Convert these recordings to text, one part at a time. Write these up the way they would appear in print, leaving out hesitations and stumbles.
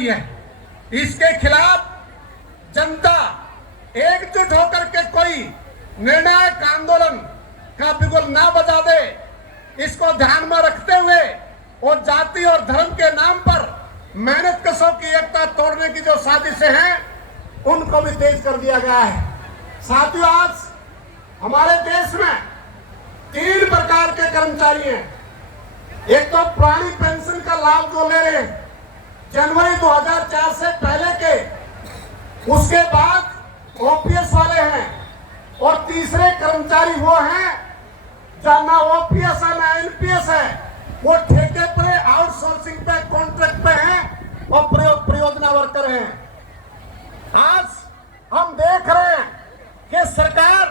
रही है। इसके खिलाफ जनता एकजुट होकर के कोई निर्णायक आंदोलन का बिगुल ना बजा दे, इसको ध्यान में रखते हुए और जाति और धर्म के नाम पर मेहनत कशों की एकता तोड़ने की जो साजिशें हैं उनको भी तेज कर दिया गया है। साथियों, आज हमारे देश में 3 प्रकार के कर्मचारी हैं। एक तो पुरानी पेंशन का लाभ जो ले रहे हैं जनवरी 2004 से पहले के, उसके बाद ओपीएस वाले हैं, और तीसरे कर्मचारी वो हैं जो ना ओपीएस है ना एनपीएस है, वो ठेके पर आउटसोर्सिंग पे कॉन्ट्रैक्ट पे हैं और परियोजना वर्कर हैं। आज हम देख रहे हैं कि सरकार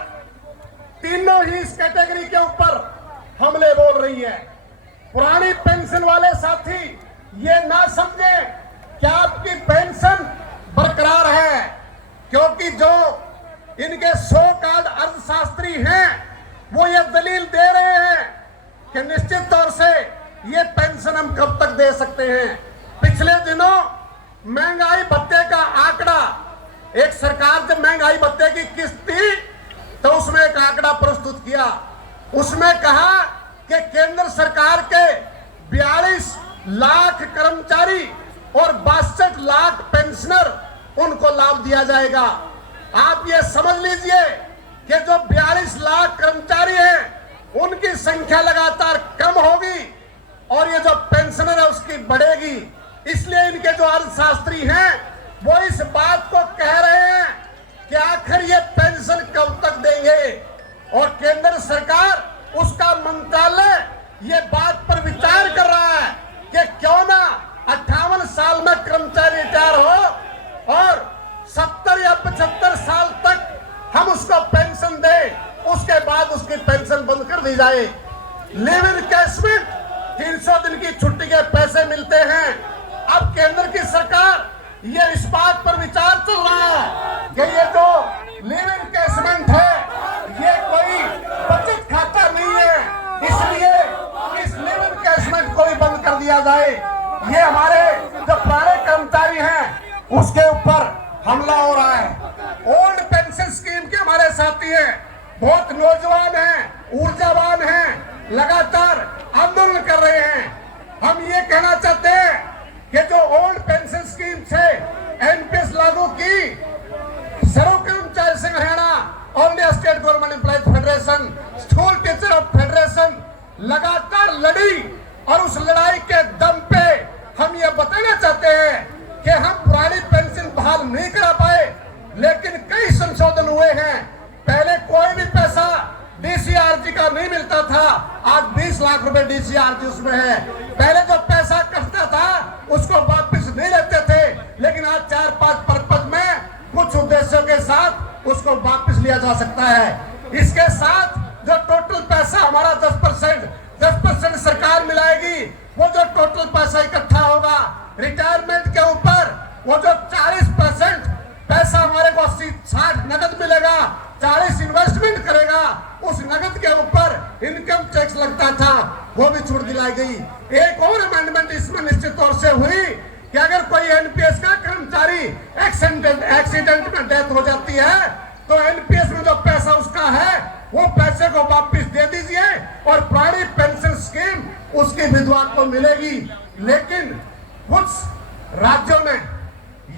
तीनों ही इस कैटेगरी के ऊपर हमले बोल रही है। पुरानी पेंशन वाले साथी ये ना समझे कि आपकी पेंशन बरकरार है, क्योंकि जो इनके सो कॉल्ड अर्थशास्त्री हैं वो ये दलील दे रहे हैं कि निश्चित तौर से ये पेंशन हम कब तक दे सकते हैं। पिछले दिनों महंगाई भत्ते का आंकड़ा, एक सरकार जब महंगाई भत्ते की किस्त थी तो उसमें एक आंकड़ा प्रस्तुत किया। उसमें कहा कि केंद्र सरकार के 42 लाख कर्मचारी और 62 लाख पेंशनर, उनको लाभ दिया जाएगा। आप ये समझ लीजिए कि जो 42 लाख कर्मचारी हैं उनकी संख्या लगातार कम होगी और ये जो पेंशनर है उसकी बढ़ेगी। इसलिए इनके जो अर्थशास्त्री हैं वो इस बात को कह रहे हैं कि आखिर ये पेंशन कब तक देंगे, और केंद्र सरकार, उसका मंत्रालय ये बात पर विचार कर रहा है कि क्यों ना 58 साल में कर्मचारी रिटायर हो और 70 या 75 साल तक हम उसको पेंशन दें, उसके बाद उसकी पेंशन बंद कर दी जाए। लिव इन कैशमेंट 300 दिन की छुट्टी के पैसे मिलते हैं। अब केंद्र की सरकार ये इस बात पर विचार चल रहा है कि ये जो लिव इन कैशमेंट है ये कोई बचत खाता नहीं है, इसलिए इस लिव इन कैशमेंट को भी बंद कर दिया जाए। ये हमारे जो पुराने कर्मचारी हैं उसके ऊपर हमला हो रहा है। ओल्ड पेंशन स्कीम के हमारे साथी हैं, बहुत नौजवान हैं, ऊर्जावान हैं, लगातार आंदोलन कर रहे हैं। हम ये कहना चाहते हैं कि जो ओल्ड पेंशन स्कीम से एनपीएस लागू की, सर्व कर्मचारी संघ Haryana, all India state government employees federation, school teacher of federation लगातार लड़ी, और उस लड़ाई के दम पे हम ये बताना चाहते हैं कि हम पुरानी पेंशन बहाल नहीं करा पाए, लेकिन कई संशोधन हुए हैं। पहले कोई भी पैसा डीसीआरजी का नहीं मिलता था, आज 20 लाख रुपए डीसीआरजी उसमें है। पहले जो पैसा कटता था उसको वापस नहीं लेते थे, लेकिन आज 4-5 पर्पज में कुछ उद्देश्यों के साथ उसको वापस लिया जा सकता है। इसके साथ जो टोटल पैसा हमारा 10% सरकार मिलाएगी, वो जो टोटल पैसा इकट्ठा होगा रिटायरमेंट के ऊपर, वो जो 40% पैसा हमारे को 60 नगद मिलेगा, 40 इन्वेस्टमेंट करेगा, उस नगद के ऊपर इनकम टैक्स लगता था, वो भी छूट दिलाई गई। एक और अमेंडमेंट इसमें निश्चित तौर से हुई कि अगर कोई एनपीएस का कर्मचारी एक्सीडेंट में डेथ हो जाती है तो एनपीएस में जो पैसा उसका है वो पैसे को वापस दे दीजिए और पुरानी पेंशन स्कीम उसकी विधवा को मिलेगी। लेकिन कुछ राज्यों में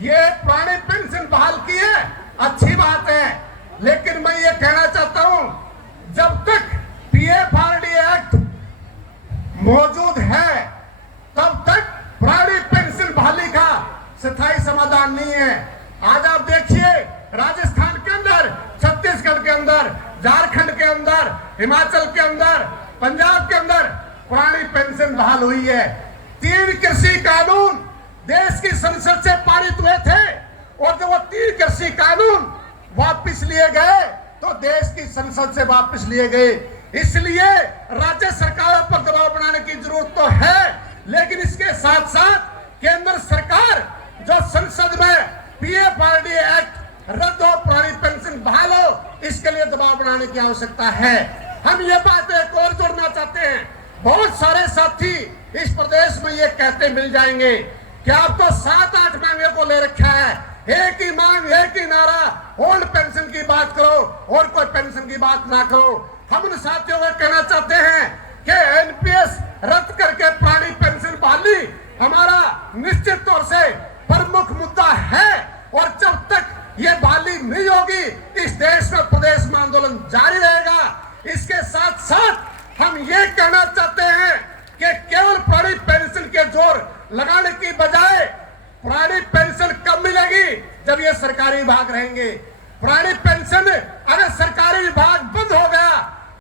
ये पुरानी पेंशन बहाल की है, अच्छी बात है, लेकिन मैं ये कहना चाहता हूं जब तक पीएफआरडी एक्ट मौजूद है तब तक पुरानी पेंशन बहाली का स्थायी समाधान नहीं है। आज आप देखिए राजस्थान के अंदर, छत्तीसगढ़ के अंदर, झारखंड के अंदर, हिमाचल के अंदर, पंजाब के अंदर पुरानी पेंशन बहाल हुई है। 3 कृषि कानून देश की संसद से पारित हुए थे और जब वो 3 कृषि कानून वापस लिए गए तो देश की संसद से वापस लिए गए। इसलिए राज्य सरकारों पर दबाव बनाने की जरूरत तो है, लेकिन इसके साथ साथ केंद्र सरकार जो संसद में पीएफआरडी एक्ट रद्द हो, पुरानी पेंशन बहाल हो, इसके लिए दबाव बनाने की आवश्यकता है। हम ये बात एक और जोड़ना चाहते हैं, बहुत सारे साथी इस प्रदेश में ये कहते मिल जाएंगे कि आप तो 7-8 ले रखा है। एक ही मांग, एक ही नारा, ओल्ड पेंशन की बात करो और कोई पेंशन की बात ना करो। हम उन साथियों को कहना चाहते हैं कि एनपीएस रद्द करके पुरानी पेंशन बहाली हमारा निश्चित तौर से प्रमुख मुद्दा है, और जब तक ये बहाली नहीं होगी इस देश में प्रदेश में आंदोलन जारी रहेगा। इसके साथ साथ हम ये कहना चाहते हैं कि केवल पुरानी पेंशन के जोर लगाने की बजाय पुरानी पेंशन कब मिलेगी? जब ये सरकारी विभाग रहेंगे। पुरानी पेंशन अगर सरकारी विभाग